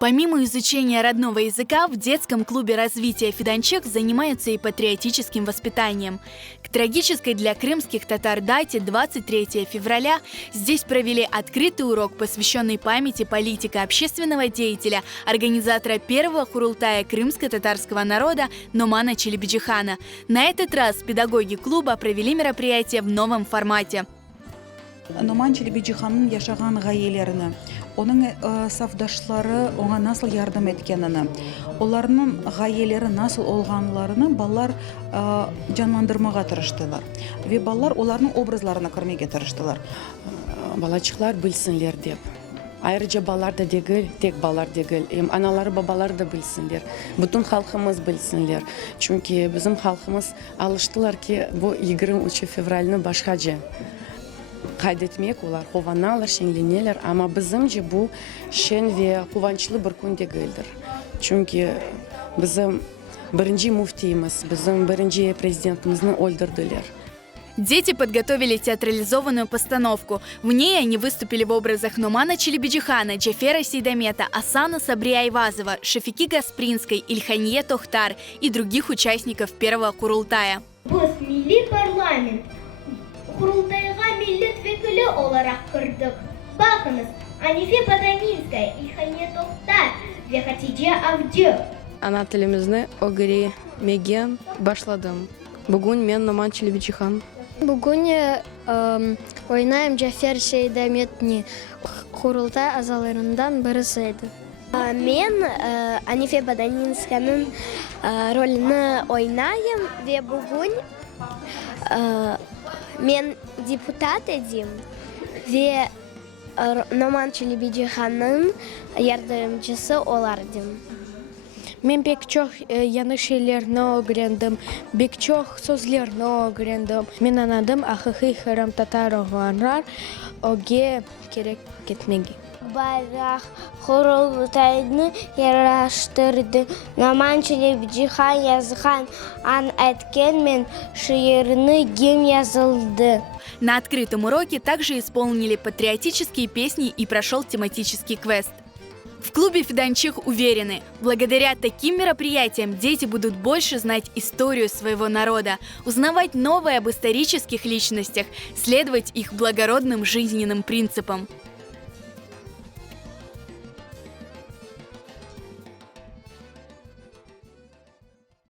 Помимо изучения родного языка, в детском клубе развития «Фиданчик» занимаются и патриотическим воспитанием. К трагической для крымских татар дате 23 февраля здесь провели открытый урок, посвященный памяти политика общественного деятеля, организатора первого Курултая крымско-татарского народа Номана Челебиджихана. На этот раз педагоги клуба провели мероприятие в новом формате. Номан Челебиджиханның яшаган гаиләләрне, оның сафдашлары оңа насыл ярдәм иткәнне, оларның гаиләләре насыл олганларını балалар җанландырмага тырыштылар. Ве балалар оларның образларына кертергә тырыштылар. Балачыклар белсенләр дип. Ayrıca балалар да дегел, тек балалар дегел, аналары, бабалары да белсенләр. Бүтән халкымыз белсенләр. Чөнки безнең халкымыз алыштылар ки бу 23 февральне башкача кайдетмек, улар хованалар, шеңленелер, ама безнеңчә бу шен ве куванчлы бер көн дегелдер. Чөнки безнең беренче муфтиемыз, безнең беренче президентымызны өлдерделәр. Дети подготовили театрализованную постановку. В ней они выступили в образах Номана Челебиджихана, Джафера Сейдамета, Асана Сабри Айвазова, Шафики Гаспринской, Ильханье Тохтар и других участников первого Курултая. Милли парламент. Курултайга милләт вәкиле olarak кырдык. Бакыныз, Анифе Баданинская, Ильханье Тохтар, ве Хатиджа Авдю. Ана телемизне öğrenmegen başladım. Bugün men Номан Челебиджихан. Bugün oynayım Джафер Сейдаметни Курултай азаларından birisiydi. Men Анифе Баданинсканың ролini oynayım ve bugün men депутат edim ve Номан Челебиджиханның yardımcısı olardım. Мен бек çok yanlış şeylerini öğrendim, bek çok sözlerini öğrendim. Men anladım ahıhı haram tatar olanlar oge gerek gitmegi. Bayrak Kurultayını yaraştırdı. Номан Челебиджихан yazgan an etken men şiirini gem yazıldı. На открытом уроке также исполнили патриотические песни и прошел тематический квест. В клубе «Фиданчик» уверены, благодаря таким мероприятиям дети будут больше знать историю своего народа, узнавать новое об исторических личностях, следовать их благородным жизненным принципам.